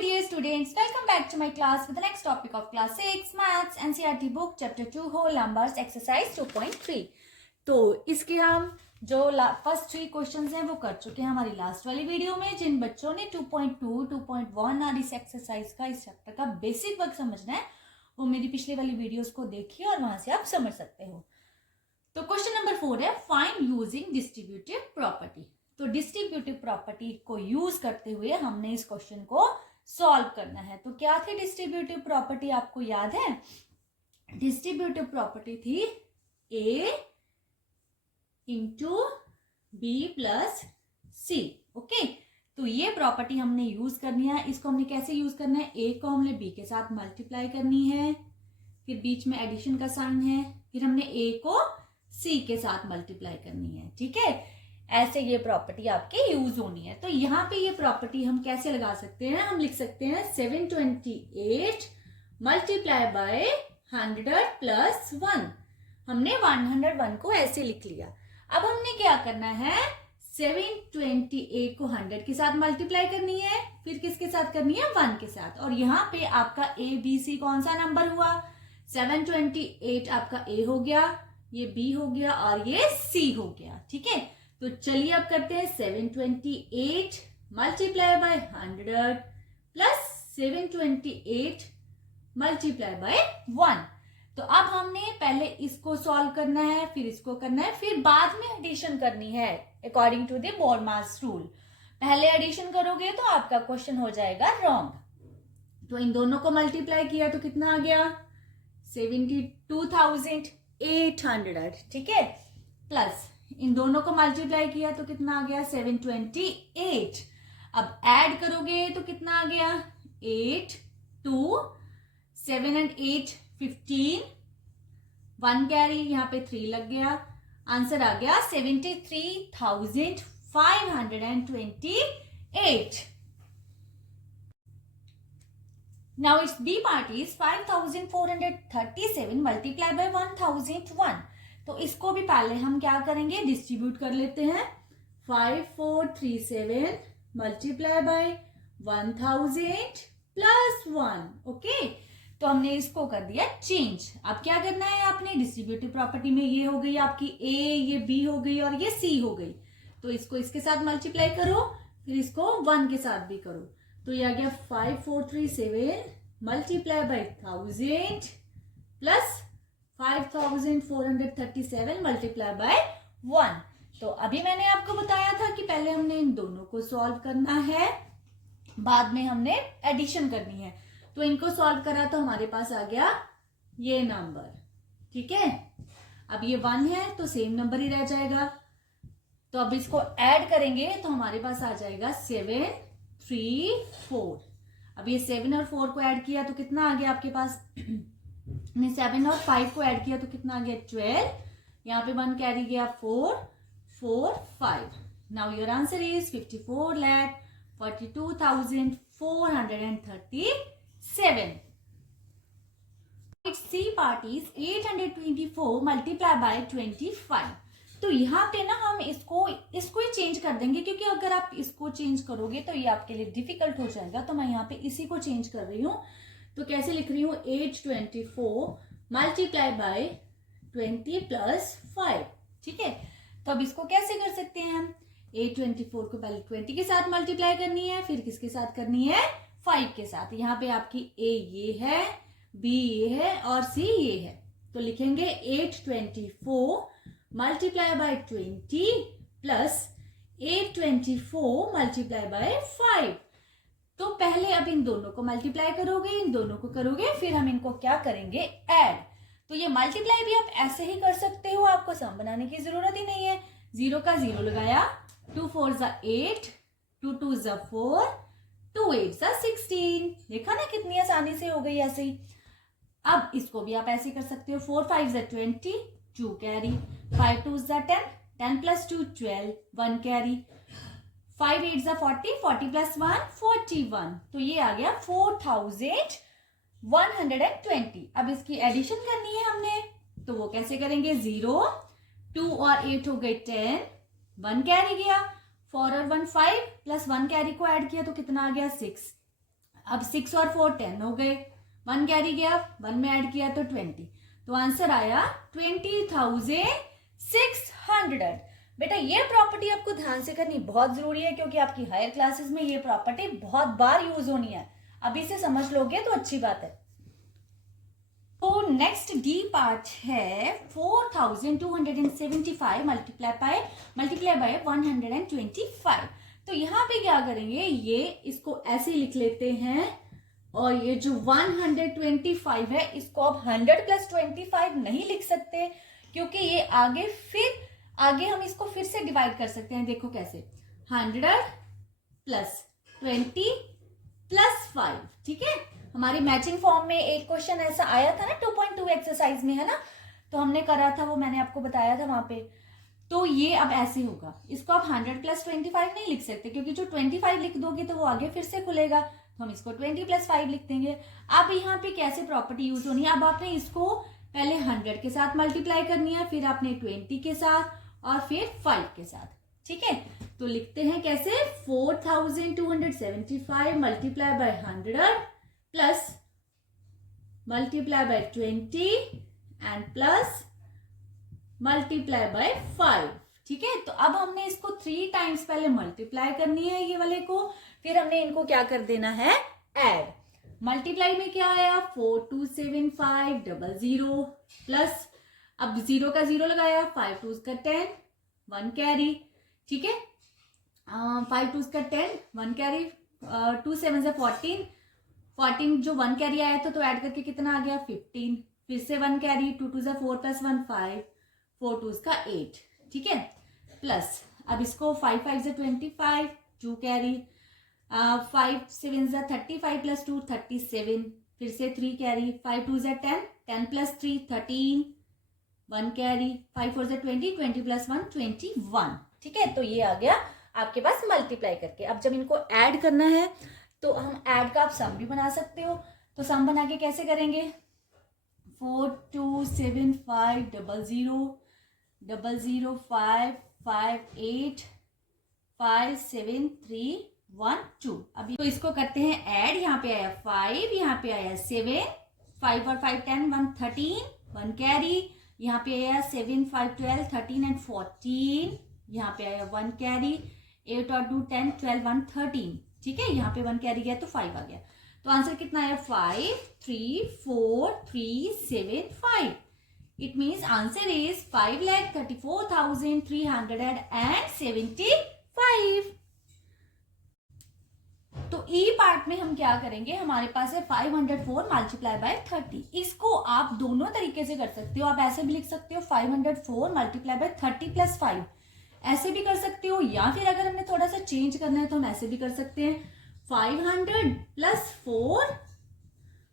my dear students, welcome back to my class with the next topic of class 6 maths NCERT book chapter 2 whole numbers exercise 2.3। तो इसके हम जो first 3 questions हैं वो कर चुके हैं हमारी लास्ट वाली वीडियो में। जिन बच्चों ने 2.2, 2.1 और इस एक्सरसाइज का इस चैप्टर का बेसिक वर्क समझना है वो मेरी पिछली वाली वीडियोस को देखिए और वहां से आप समझ सकते हो। तो क्वेश्चन नंबर 4 है फाइंड यूजिंग डिस्ट्रीब्यूटिव प्रॉपर्टी। तो डिस्ट्रीब्यूटिव प्रॉपर्टी को यूज करते हुए हमने इस क्वेश्चन को सॉल्व करना है। तो क्या थी डिस्ट्रीब्यूटिव प्रॉपर्टी, आपको याद है? डिस्ट्रीब्यूटिव प्रॉपर्टी थी ए इंटू बी प्लस सी। ओके, तो ये प्रॉपर्टी हमने यूज करनी है। इसको हमने कैसे यूज करना है? ए को हमने बी के साथ मल्टीप्लाई करनी है, फिर बीच में एडिशन का साइन है, फिर हमने ए को सी के साथ मल्टीप्लाई करनी है। ठीक है, ऐसे ये प्रॉपर्टी आपके यूज होनी है। तो यहाँ पे ये प्रॉपर्टी हम कैसे लगा सकते हैं? हम लिख सकते हैं 728 मल्टीप्लाई बाय 100 प्लस 1। हमने 101 को ऐसे लिख लिया। अब हमने क्या करना है? 728 को 100 के साथ मल्टीप्लाई करनी है, फिर किसके साथ करनी है? 1 के साथ। और यहाँ पे आपका ए बी सी कौन सा नंबर हुआ? 728 आपका ए हो गया, ये बी हो गया और ये सी हो गया। ठीक है, तो चलिए अब करते हैं 728 multiply by 100 plus 728 multiply by 1। तो अब हमने पहले इसको सॉल्व करना है, फिर इसको करना है, फिर बाद में एडिशन करनी है अकॉर्डिंग टू द बोलमास रूल। पहले एडिशन करोगे तो आपका क्वेश्चन हो जाएगा रॉन्ग। तो इन दोनों को मल्टीप्लाई किया तो कितना आ गया? 72,800। ठीक है, प्लस इन दोनों को मल्टीप्लाई किया तो कितना आ गया? 728। अब ऐड करोगे तो कितना आ गया? 8 2 7 and 8 15, 1 कैरी, यहाँ पे 3 लग गया। आंसर आ गया 73,528। Now its B part is 5,437 multiplied by 1,001। तो इसको भी पहले हम क्या करेंगे? डिस्ट्रीब्यूट कर लेते हैं। 5437 मल्टीप्लाई बाय 1000 प्लस 1। ओके, तो हमने इसको कर दिया चेंज। अब क्या करना है आपने? डिस्ट्रीब्यूटिव प्रॉपर्टी में ये हो गई आपकी ए, ये बी हो गई और ये सी हो गई। तो इसको इसके साथ मल्टीप्लाई करो, फिर इसको 1 के साथ भी करो। तो ये आ गया 5437 multiply by 1000 plus 5437 multiply by 1। तो अभी मैंने आपको बताया था कि पहले हमने इन दोनों को सॉल्व करना है, बाद में हमने एडिशन करनी है। तो इनको सॉल्व करा तो हमारे पास आ गया ये नंबर। ठीक है, अब ये 1 है तो सेम नंबर ही रह जाएगा। तो अब इसको ऐड करेंगे तो हमारे पास आ जाएगा 7 3 4। अब ये 7 और 4 को ऐड किया तो कितना आ गया आपके पास? 7 और 5 को ऐड किया तो कितना आ गया? 12। यहाँ पे 1 कैरी गया 4 4 5। Now your answer is 54,42,437। Its C part is 824 multiplied by 25। तो यहाँ पे ना हम इसको ही चेंज कर देंगे, क्योंकि अगर आप इसको चेंज करोगे तो ये आपके लिए डिफिकल्ट हो जाएगा। तो मैं यहाँ पे इसी को चेंज कर रही हूँ। तो कैसे लिख रही हूँ? 824 मल्टीप्लाई बाय 20 प्लस 5। ठीक है, तो अब इसको कैसे कर सकते हैं हम? 824 को पहले 20 के साथ मल्टीप्लाई करनी है, फिर किसके साथ करनी है? 5 के साथ। यहाँ पे आपकी ए ये है, बी ये है और सी ये है। तो लिखेंगे 824 multiply by 20 plus 824 multiply by 5। तो पहले अब इन दोनों को मल्टीप्लाई करोगे, इन दोनों को करोगे, फिर हम इनको क्या करेंगे? ऐड। तो ये मल्टीप्लाई भी आप ऐसे ही कर सकते हो, आपको सम बनाने की जरूरत ही नहीं है। 0 का 0 लगाया, 2 4 8, 2 2 4, 2 8 16। देखा ना कितनी आसानी से हो गई ऐसे ही। अब इसको भी आप ऐसे कर सकते हो। 4 5 20, 2 कैरी, 5 2 10, 10 प्लस 2 12, 1 कैरी, 5 8 40, 40 प्लस 1 41। तो ये आ गया 4120। अब इसकी एडिशन करनी है हमने, तो वो कैसे करेंगे? 0 2 और 8 हो गए 10, 1 कैरी गया, 4 और 1 5 प्लस 1 कैरी को ऐड किया तो कितना आ गया? 6। अब 6 और 4 10 हो गए, 1 कैरी गया, 1 में ऐड किया तो 20, तो आंसर आया 20,600। बेटा ये प्रॉपर्टी आपको ध्यान से करनी बहुत जरूरी है, क्योंकि आपकी हायर क्लासेस में ये प्रॉपर्टी बहुत बार यूज होनी है। अभी से समझ लोगे तो अच्छी बात है। तो नेक्स्ट डी पार्ट है 4275 मल्टीप्लाई बाय 125। तो यहाँ पे क्या करेंगे, ये इसको ऐसे लिख लेते हैं, और ये जो 125 है इसको आप 100 प्लस 25 नहीं लिख सकते, क्योंकि ये आगे हम इसको फिर से डिवाइड कर सकते हैं। देखो कैसे, 100 प्लस 20 प्लस 5, ठीक है। हमारी मैचिंग फॉर्म में एक क्वेश्चन ऐसा आया था ना 2.2 एक्सरसाइज में, है ना, तो हमने करा था वो, मैंने आपको बताया था वहां पे। तो ये अब ऐसे होगा, इसको आप 100 प्लस 25 नहीं लिख सकते, क्योंकि जो 25 लिख दोगे तो वो आगे फिर से खुलेगा, तो हम इसको 20 प्लस 5 लिख देंगे। अब यहाँ पे कैसे प्रॉपर्टी यूज होनी है, अब आपने इसको पहले 100 के साथ मल्टीप्लाई करनी है, फिर आपने 20 के साथ और फिर 5 के साथ, ठीक है। तो लिखते हैं कैसे, 4275 multiply by 100 plus multiply by 20 and plus multiply by 5, ठीक है। तो अब हमने इसको 3 टाइम्स पहले मल्टीप्लाई करनी है ये वाले को, फिर हमने इनको क्या कर देना है, ऐड। मल्टीप्लाई में क्या आया, 427500 प्लस, अब 0 का 0 लगाया, 5 2 का 10, 1 कैरी, ठीक है। 5 2 का 10, 1 कैरी, 2 7 से 14 जो 1 कैरी आया था, तो ऐड करके कितना आ गया 15, फिर से 1 कैरी, 2 2 4 प्लस 1 5, 4 2 का 8, ठीक है। प्लस अब इसको 5 5 से 25, 2 कैरी, 5 7 से 35 प्लस 2 37, फिर से 3 कैरी, 5 2 से 10, 10 प्लस 3 13, 1 कैरी, 5 4 से 20, 20 प्लस 1 21, ठीक है। तो ये आ गया आपके पास मल्टीप्लाई करके। अब जब इनको ऐड करना है तो हम ऐड का आप सम भी बना सकते हो, तो सम बना के कैसे करेंगे, 427500 0 5 5 8 5 7 3 1 2। अभी तो इसको करते हैं ऐड, यहाँ पे आया 5, यहाँ पे आया 7, 5 और 5 10, 1 13, 1 कैरी, यहाँ पे आया 7 5 12 13 एंड 14, यहाँ पे आया 1 कैरी, 8 और 2 10 12 1 13, ठीक है। यहाँ पे 1 कैरी गया तो 5 आ गया, तो आंसर कितना आया 5 3 4 3 7 5। It means answer is 5,34,375। तो ई पार्ट में हम क्या करेंगे, हमारे पास है 504 मल्टीप्लाई बाय 30। इसको आप दोनों तरीके से कर सकते हो, आप ऐसे भी लिख सकते हो 504 मल्टीप्लाई बाय 30 प्लस 5, ऐसे भी कर सकते हो, या फिर अगर हमने थोड़ा सा चेंज करना है तो हम ऐसे भी कर सकते हैं 500 प्लस 4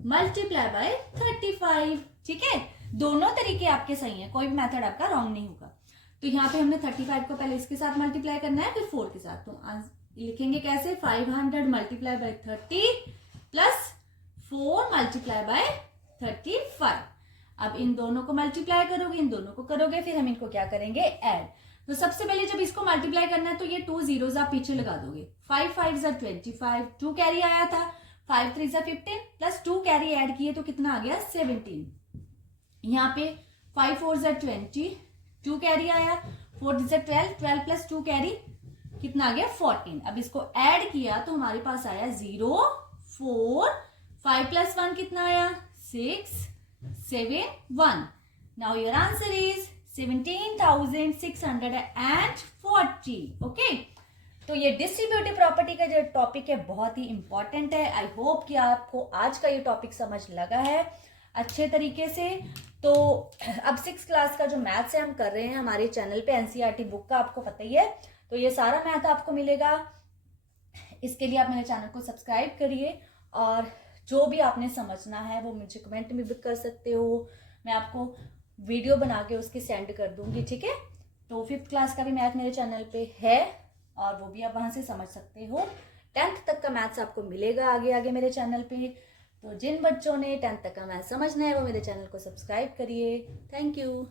मल्टीप्लाई बाय 35, ठीक है। दोनों तरीके आपके सही है, कोई भी मेथड आपका रॉन्ग नहीं होगा। तो यहाँ पे हमने 35 को पहले इसके साथ मल्टीप्लाई करना है, फिर 4 के साथ, तो लिखेंगे कैसे, 500 multiply by 30 plus 4 multiply by 35। अब इन दोनों को मल्टीप्लाई करोगे, इन दोनों को करोगे, फिर हम इनको क्या करेंगे, ऐड। तो सबसे पहले जब इसको मल्टीप्लाई करना है तो ये 2 zeros आप पीछे लगा दोगे, 5 5 25, 2 कैरी आया था, 5 3 15 प्लस 2 कैरी ऐड किए तो कितना आ गया 17। यहाँ पे 5 4 20, 2 कैरी आया, 4 12, 12 प्लस 2 कैरी कितना आ गया 14। अब इसको ऐड किया तो हमारे पास आया 0 4, 5 प्लस 1 कितना आया 6 7 1। Now your answer is 17,640। Okay, तो ये डिस्ट्रीब्यूटिव प्रॉपर्टी का जो टॉपिक है बहुत ही इंपॉर्टेंट है। आई होप कि आपको आज का ये टॉपिक समझ लगा है अच्छे तरीके से। तो अब 6th क्लास का जो मैथ्स है हम कर रहे हैं हमारे चैनल पे, एनसीईआरटी बुक का आपको पता ही है, तो ये सारा मैथ आपको मिलेगा। इसके लिए आप मेरे चैनल को सब्सक्राइब करिए, और जो भी आपने समझना है वो मुझे कमेंट में भी कर सकते हो, मैं आपको वीडियो बना के उसकी सेंड कर दूंगी, ठीक है। तो 5th क्लास का भी मैथ मेरे चैनल पे है और वो भी आप वहां से समझ सकते हो। 10th तक का मैथ्स आपको मिलेगा आगे आगे मेरे चैनल पे। तो जिन बच्चों ने 10th तक का मैथ समझना है वो मेरे चैनल को सब्सक्राइब करिए। Thank you.